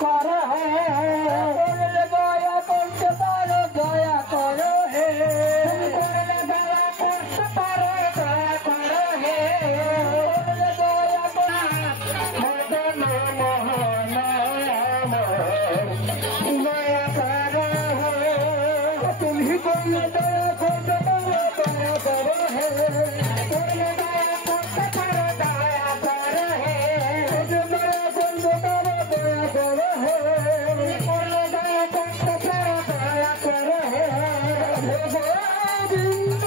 করো হে দয়া করতে পারো দয়া করো হে দয়া করতে পারো দয়া করো হে দয়া করো মদন মোহন দয়া করো হে তুমি করলে দয়া করতে পারো দয়া করো হে দয়া করতে পারো দয়া করো হে দয়া করতে পারো দয়া করো হে করলে দয়া করতে পারো দয়া করো হে গোবিন্দ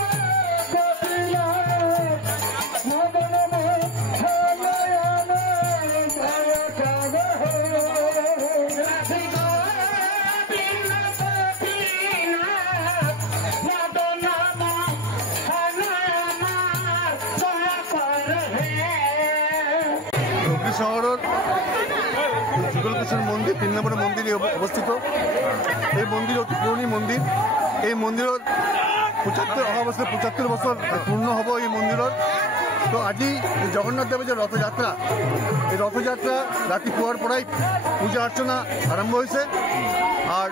গোপীনাথ মদন মোহন দয়া করো হে হুগলি শহরের যুগলকিশোর মন্দির 3 নম্বর মন্দিরে অবস্থিত। এই মন্দির অতি পুরনো মন্দির। এই মন্দিরের 75 বছর পূর্ণ হব এই মন্দিরের। তো আজি জগন্নাথ দেবের যে রথযাত্রা, এই রথযাত্রা রাতি পুয়ার পরাই পূজা অর্চনা আরম্ভ হয়েছে। আর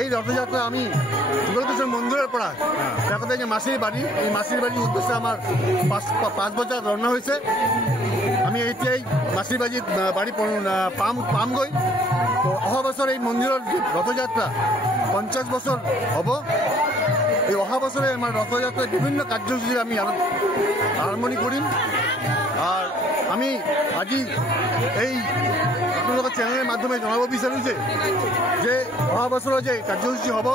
এই রথযাত্রা আমি যুগলকিশোর মন্দিরের পড়া দেখা যায় যে মাসির বাড়ি, এই মাসির বাড়ির উদ্দেশ্যে আমার 5 বছর রওনা হয়েছে। আমি এইটাই মাসির বাড়ি পাম গই। তো অহা বছর এই মন্দিরের রথযাত্রা 50 বছর হব। এই অহা বছরে আমার রথযাত্রায় বিভিন্ন কার্যসূচি আমি আরম্ভণি করিম। আর আমি আজি এই আপোনালোকৰ চ্যানেলের মাধ্যমে জানাব বিচাৰো যে অহা বছৰৰ যে কাৰ্যসূচী হব,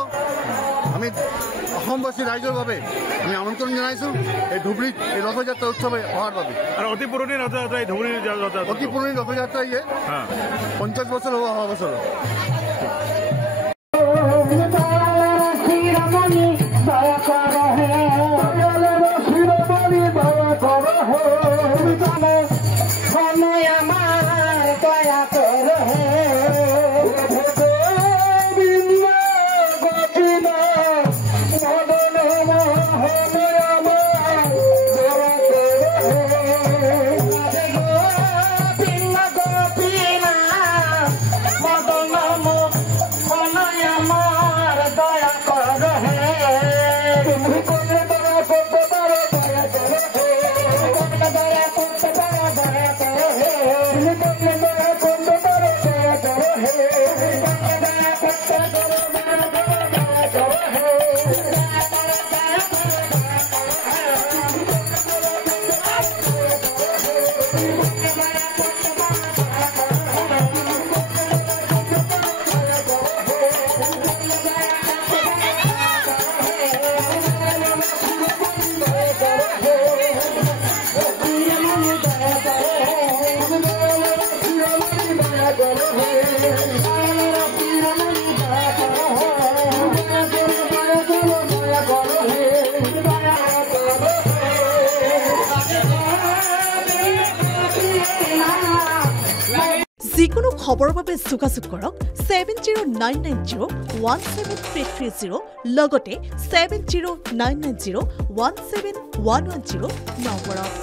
আমি অসমবাসী ৰাইজৰ বাবে আমি আমন্ত্রণ জানাইছো এই ধুবুৰীত এই রথযাত্রা উৎসবে অহাৰ বাবে। আর অতি পুরনো রথযাত্রা এই ধুবুরীর রথযাত্রা, অতি পুরনো রথযাত্রা ইয়ে 50 বছর হব অহা বছর। দয়া করো হে শিরোমণি দয়া করো হে সময় আমার দয়া করো হে গোবিন্দ গোপীনাথ মদন মোহন আমার দয়া করো হে গোবিন্দ গোপীনাথ মদন মোহন আমার দয়া করো হে তুমি করলে দয়া করতে পারো দয়া করো হে দয়া করতে পারো দয়া করো হে তুমি করলে দয়া করতে পারো দয়া করো হে দয়া করতে পারো দয়া করো হে যিকোনো খবৰৰ বাবে যোগাযোগ কৰক 7099017330 লগতে 7099017110 নম্বৰত।